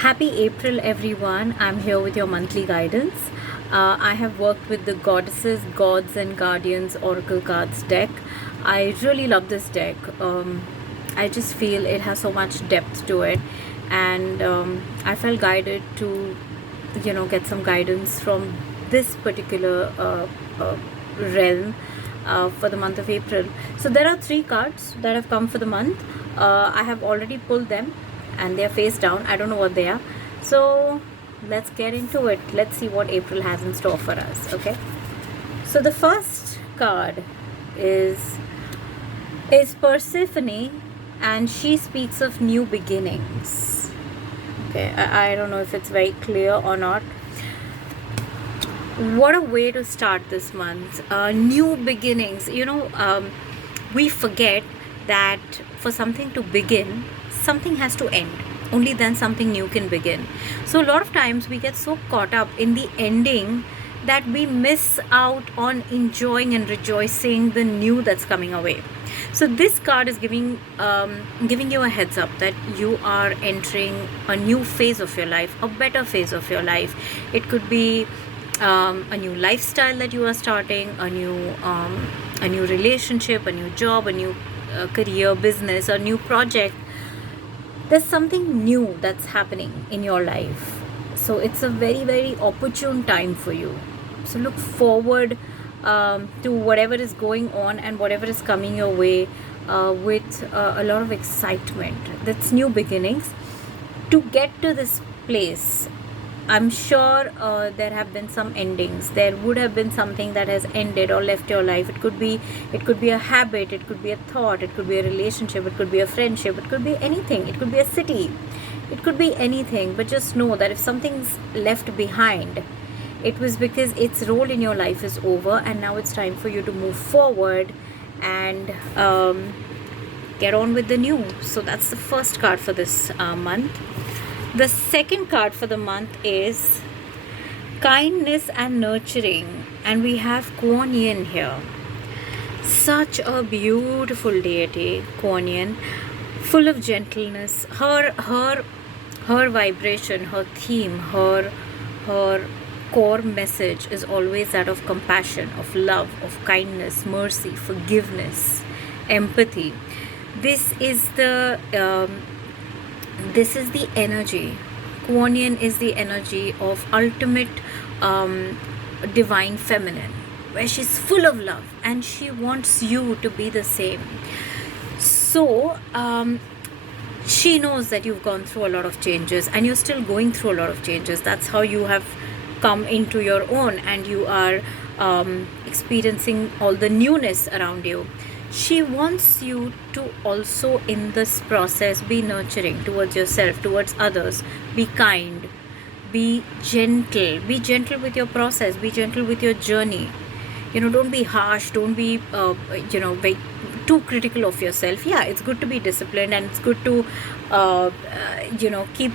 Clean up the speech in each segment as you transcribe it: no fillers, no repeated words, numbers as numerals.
Happy April, everyone. I'm here with your monthly guidance. I have worked with the Goddesses, Gods, and Guardians Oracle Cards deck. I really love this deck. I just feel it has so much depth to it, and I felt guided to, get some guidance from this particular realm for the month of April. So there are 3 cards that have come for the month. I have already pulled them and they're face down. I don't know what they are. So let's get into it. Let's see what April has in store for us. Okay. So the first card is Persephone, and she speaks of new beginnings. Okay, I don't know if it's very clear or not. What a way to start this month. New beginnings. We forget that for something to begin, something has to end. Only then something new can begin. So a lot of times we get so caught up in the ending that we miss out on enjoying and rejoicing the new that's coming away. So this card is giving you a heads up that you are entering a new phase of your life, a better phase of your life. It could be a new lifestyle that you are starting, a new relationship, a new job, a new career, business, a new project. There's something new that's happening in your life. So it's a very, very opportune time for you. So look forward to whatever is going on and whatever is coming your way with a lot of excitement. That's new beginnings. To get to this place, I'm sure there have been some endings. There would have been something that has ended or left your life. It could be a habit, it could be a thought, it could be a relationship, it could be a friendship, it could be anything, it could be a city, it could be anything. But just know that if something's left behind, it was because its role in your life is over, and now it's time for you to move forward and get on with the new. So that's the first card for this month. The second card for the month is kindness and nurturing, and we have Kuan Yin here. Such a beautiful deity, Kuan Yin, full of gentleness. Her vibration, her theme, her core message is always that of compassion, of love, of kindness, mercy, forgiveness, empathy. This is the energy. Kuan Yin is the energy of ultimate divine feminine, where she's full of love and she wants you to be the same. So she knows that you've gone through a lot of changes and you're still going through a lot of changes. That's how you have come into your own, and you are experiencing all the newness around you. She wants you to also, in this process, be nurturing towards yourself, towards others. Be kind, be gentle with your process, be gentle with your journey. Don't be harsh, don't be very too critical of yourself. Yeah, it's good to be disciplined, and it's good to keep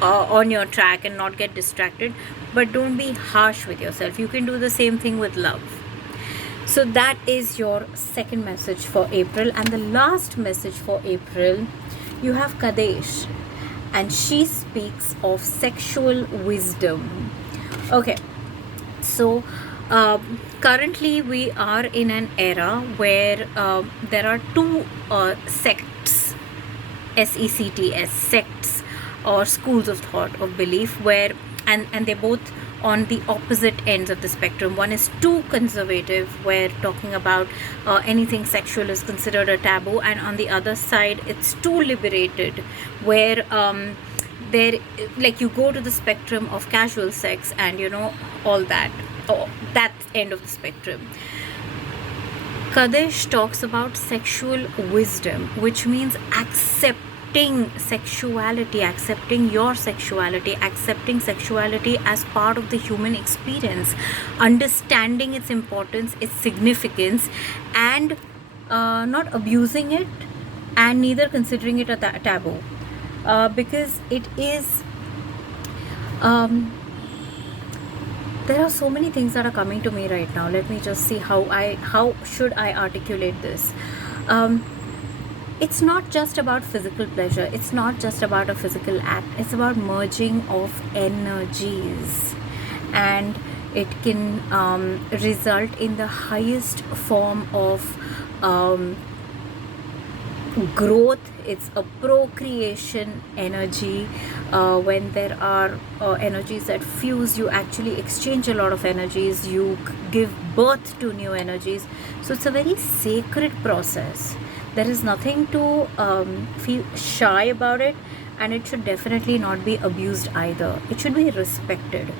on your track and not get distracted, but don't be harsh with yourself. You can do the same thing with love. So that is your second message for April. And the last message for April, you have Kadesh, and she speaks of sexual wisdom. Okay, so currently we are in an era where there are 2 sects, SECTS, sects, or schools of thought, of belief, where and they're both on the opposite ends of the spectrum. One is too conservative, where talking about anything sexual is considered a taboo, and on the other side it's too liberated, where there, like, you go to the spectrum of casual sex and all that, that end of the spectrum. Kadesh talks about sexual wisdom, which means accepting sexuality, accepting your sexuality, accepting sexuality as part of the human experience, understanding its importance, its significance, and not abusing it, and neither considering it a taboo, because it is there are so many things that are coming to me right now. Let me just see how should I articulate this. It's not just about physical pleasure, it's not just about a physical act, it's about merging of energies. And it can result in the highest form of um, growth. It's a procreation energy. When there are energies that fuse, you actually exchange a lot of energies, you give birth to new energies. So it's a very sacred process. There is nothing to feel shy about it, and it should definitely not be abused either. It should be respected.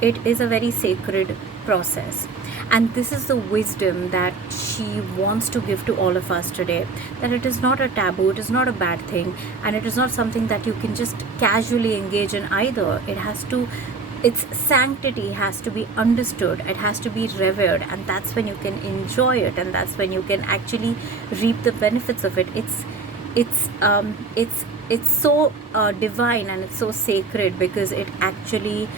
It is a very sacred process. And this is the wisdom that she wants to give to all of us today, that it is not a taboo, it is not a bad thing, and it is not something that you can just casually engage in either. It has to, its sanctity has to be understood, it has to be revered, and that's when you can enjoy it, and that's when you can actually reap the benefits of it. It's so divine, and it's so sacred because it actually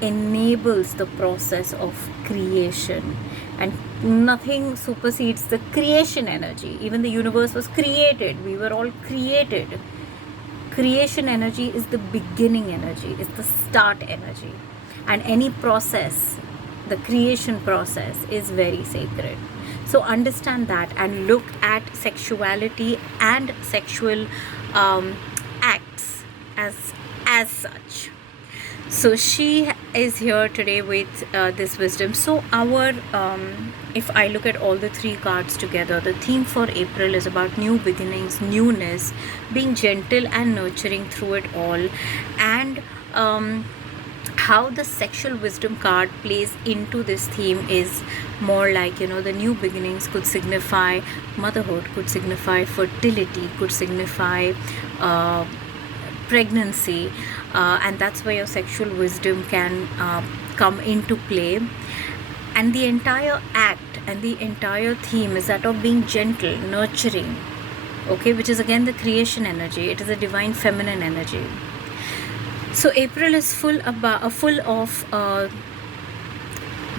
enables the process of creation, and nothing supersedes the creation energy. Even the universe was created, we were all created. Creation energy is the beginning energy, it's the start energy, and any process, the creation process, is very sacred. So understand that, and look at sexuality and sexual acts as such. So she is here today with this wisdom. So our if I look at all the three cards together, the theme for April is about new beginnings, newness, being gentle and nurturing through it all. And how the sexual wisdom card plays into this theme is more like, the new beginnings could signify motherhood, could signify fertility, could signify pregnancy, and that's where your sexual wisdom can come into play. And the entire act and the entire theme is that of being gentle, nurturing, okay, which is again the creation energy. It is a divine feminine energy. So April is full of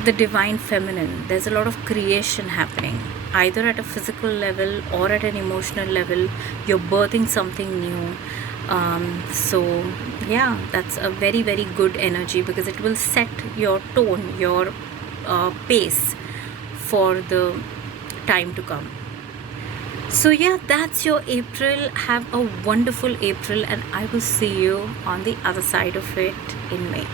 the divine feminine. There's a lot of creation happening, either at a physical level or at an emotional level. You're birthing something new. So yeah, that's a very, very good energy, because it will set your tone, your pace for the time to come. So yeah, that's your April. Have a wonderful April, and I will see you on the other side of it in May.